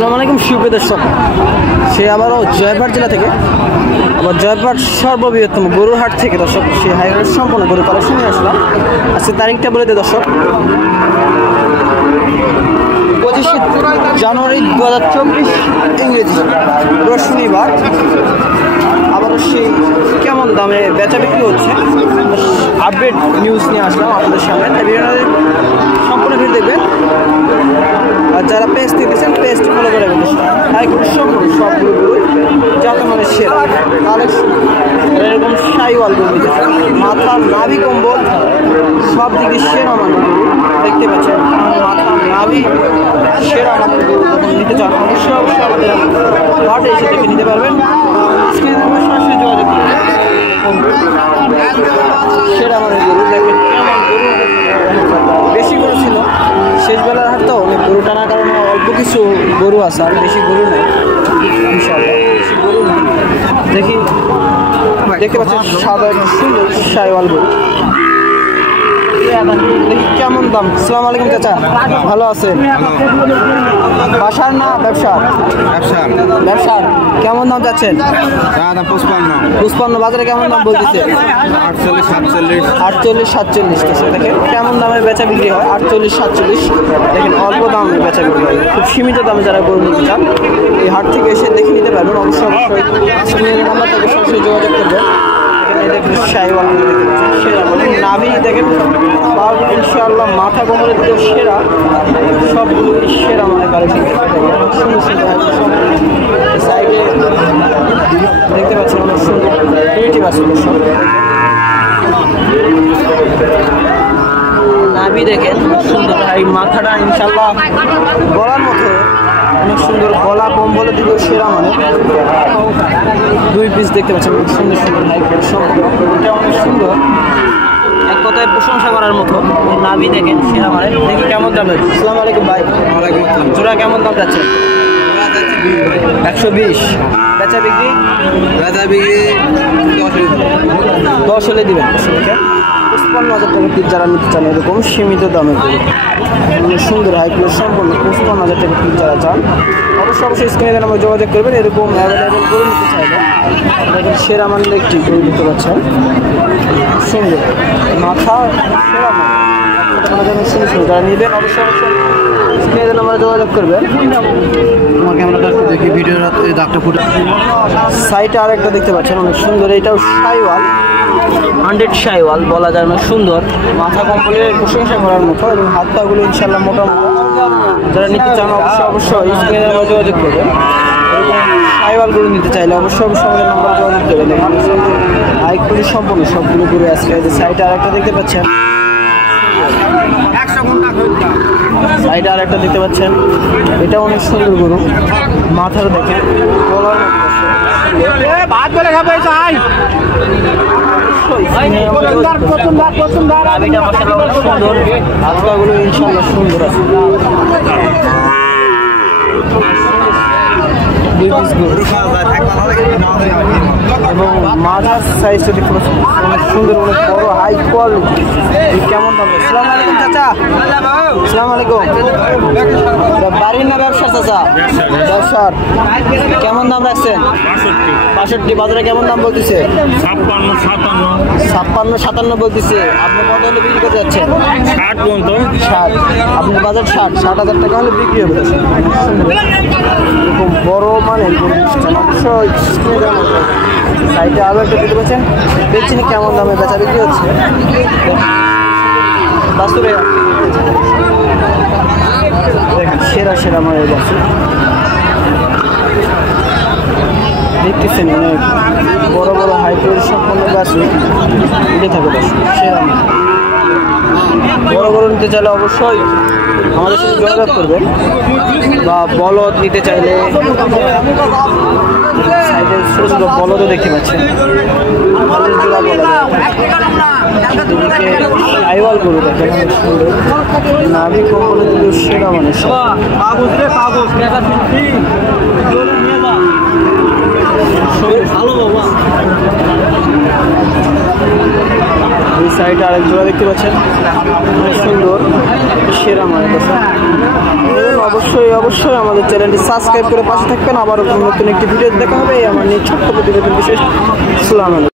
আসসালামু আলাইকুম সুপ্রিয় দর্শক, সে আবারও জয়পুরহাট জেলা থেকে আবার জয়পুরহাট সর্ববৃহত্তম গরুর হাট থেকে দর্শক সে হাইওয়ে সম্পূর্ণ গরু কালেকশন নিয়ে আসলাম। আজকে তারিখটা বলে দিই দর্শক, 25 জানুয়ারি 2024 ইংরেজি, রোজ শনিবার। আবারও সেই কেমন দামে বেচা বিক্রি হচ্ছে আপডেট নিউজ নিয়ে আসলাম আপনাদের সামনে। তাই ভিডিওটা সম্পূর্ণ ভিডিও দেখবেন, আর যারা পেজ দিতেছেন পেজটি ফলো করে রাখবেন। সম্পূর্ণ সবগুলো গরু যাতে মানে সেরা কালেকশন, এরকম সাইওয়াল গরু দিতেছে, মাথা নাভি কম্বল সব দিকে সেরা মানে গরু দেখতে পাচ্ছেন। মাথা নাভি সেরা মানে গরু যখন নিতে চান অবশ্যই আমাদের হাটে এসে দেখে নিতে পারবেন। স্ক্রিনে আমার সরাসরি যোগাযোগ করবেন। সেরা মানে গরু দেখেন কেমন গরু, বেশি গরু ছিল শেষ বেলার হাট তো অনেক গরু টানার কারণে অল্প কিছু গরু আছে, আর বেশি গরু নেই ইনশাআল্লাহ, বেশি গরু নেই। দেখতে পাচ্ছেন সাদা সুন্দর সাইওয়াল গরু। দেখি কেমন দাম। আসসালামু আলাইকুম চাচা, ভালো আছেন? বাসার না ব্যবসার? ব্যবসার। কেমন দাম যাচ্ছেন? 55। বাজারে কেমন দাম বলতেছে? 48-47। দেখেন কেমন দামের বেচা বিক্রি হয়, 48-47। দেখেন অল্প দামে বেচা বিক্রি হয়, খুব সীমিত দামে যারা গরু নিতে চান এই হাট থেকে এসে দেখে নিতে পারবেন। অবশ্যই নাম্বার থেকে সরাসরি যোগাযোগ করবেন। দেখেন সাইওয়াল সেরা নাভি দেখেন ইনশাআল্লাহ, মাথা কোমরের দিকেও সেরা, সবগুলো সেরা মানে কালেকশন। সুন্দর সুন্দর সাইডে দেখতে পাচ্ছেন অনেক সুন্দর ক্রিয়েটিভ আছে সব। নাভি দেখেন সুন্দর, এই মাথাটা ইনশাআল্লাহ গলার মতো অনেক সুন্দর, গলা কম্বলের দিকেও সেরা মানে। 2 পিস দেখতে পাচ্ছেন সুন্দর সুন্দর হাই কোয়ালিটি সম্পূর্ণ, এটা অনেক সুন্দর, এক কথায় প্রশংসা করার মতো। নাভি দেখেন সেরা মানে। দেখি কেমন দাম যাচ্ছে। আসসালামু আলাইকুম ভাই। ওয়ালাইকুম আসসালাম। জোড়া কেমন দাম যাচ্ছে? 120। বেচা বিক্রি 10 হলে দিবেন। 55,000 টাকা পিস যারা নিতে চান এরকম সীমিত দামে সুন্দর হাই কোয়ালিটি সম্পূর্ণ 55,000 টাকা পিস যারা চান অবশ্যই স্ক্রিনে আমরা যোগাযোগ করবেন। এরকম অ্যাভেলেবেল করে নিতে চাইবেন দেখেন সেরা মানের একটি গরু দিতে পারছেন, সুন্দর মাথা সেরা মান। সুন্দর যারা নেবেন অবশ্যই স্ক্রিনে আমরা যোগাযোগ করবেন। আমার ক্যামেরাটা দেখি ভিডিওর দাগটা ফুটে। সাইডে আরেকটা দেখতে পাচ্ছেন অনেক সুন্দর, এটাও সাইওয়াল, 100 সাইওয়াল বলা যায় অনেক সুন্দর, মাথা কম্বলে প্রশংসা করার মতো এবং হাত পাগুলো ইনশাল্লাহ মোটামুটি। যারা নিতে চান অবশ্যই স্ক্রিনে আমরা যোগাযোগ করবেন। সাইওয়াল গরু নিতে চাইলে অবশ্যই আমাদের নাম্বার যোগাযোগ করবেন। হাইকুলি সম্পূর্ণ সবগুলো গরু আজকে সাইডে আরেকটা দেখতে পাচ্ছেন, সাইডে আরেকটা দেখতে পাচ্ছেন, এটা অনেক সুন্দর গরু, মাথাটা দেখেন গলার সুন্দর, হাত পাগুলো ইনশাল্লাহ সুন্দর আছে। এবং মাথার সাইজটা দেখতে পাচ্ছেন অনেক সুন্দর, অনেক বড় হাই কোয়ালিটি। কেমন দাম? আসসালামু আলাইকুম চাচা। আসসালামু আলাইকুম। বাড়ির না ব্যবসার চাচা? ব্যবসার। কেমন দাম রাখছেন? 65। বাজারে কেমন দাম বলতেছে? 56-57 বলতেছে। আপনি কত হলে বিক্রি করতে যাচ্ছেন? 60। আপনি বাজার 60,000 টাকা হলে বিক্রি হবে। এরকম বড় মানে সাইডে আরো একটা দিতে পারছেন, দেখছি না কেমন দামে বেচা বিক্রি হচ্ছে। বাস্তবে সেরা সেরা মানে বাস্তু দেখতেছেন অনেক বড় বড় হাই কোয়ালিটি সম্পন্ন গাছ উঠে থাকে বাস্তু সেরা। বড় বড় নিতে চাইলে অবশ্যই আমাদের সাথে যোগাযোগ করবেন, বা বলদ নিতে চাইলে সাইডে ছোটো ছোটো বলদও দেখতে পাচ্ছেন, সাইওয়াল গরু দেখেন সুন্দর, নাভি কম্বলের দিকে সেরা মানে ভালো বাবা। এই সাইডে আরেক জোড়া দেখতে পাচ্ছেন অনেক সুন্দর সেরা মানে অবশ্যই অবশ্যই আমাদের চ্যানেলটি সাবস্ক্রাইব করে পাশে থাকবেন। আবারও নতুন একটি ভিডিও দেখা হবে। আমার নিয়ে ছোট্ট প্রতিবেদন বিশেষ। আসসালামু আলাইকুম।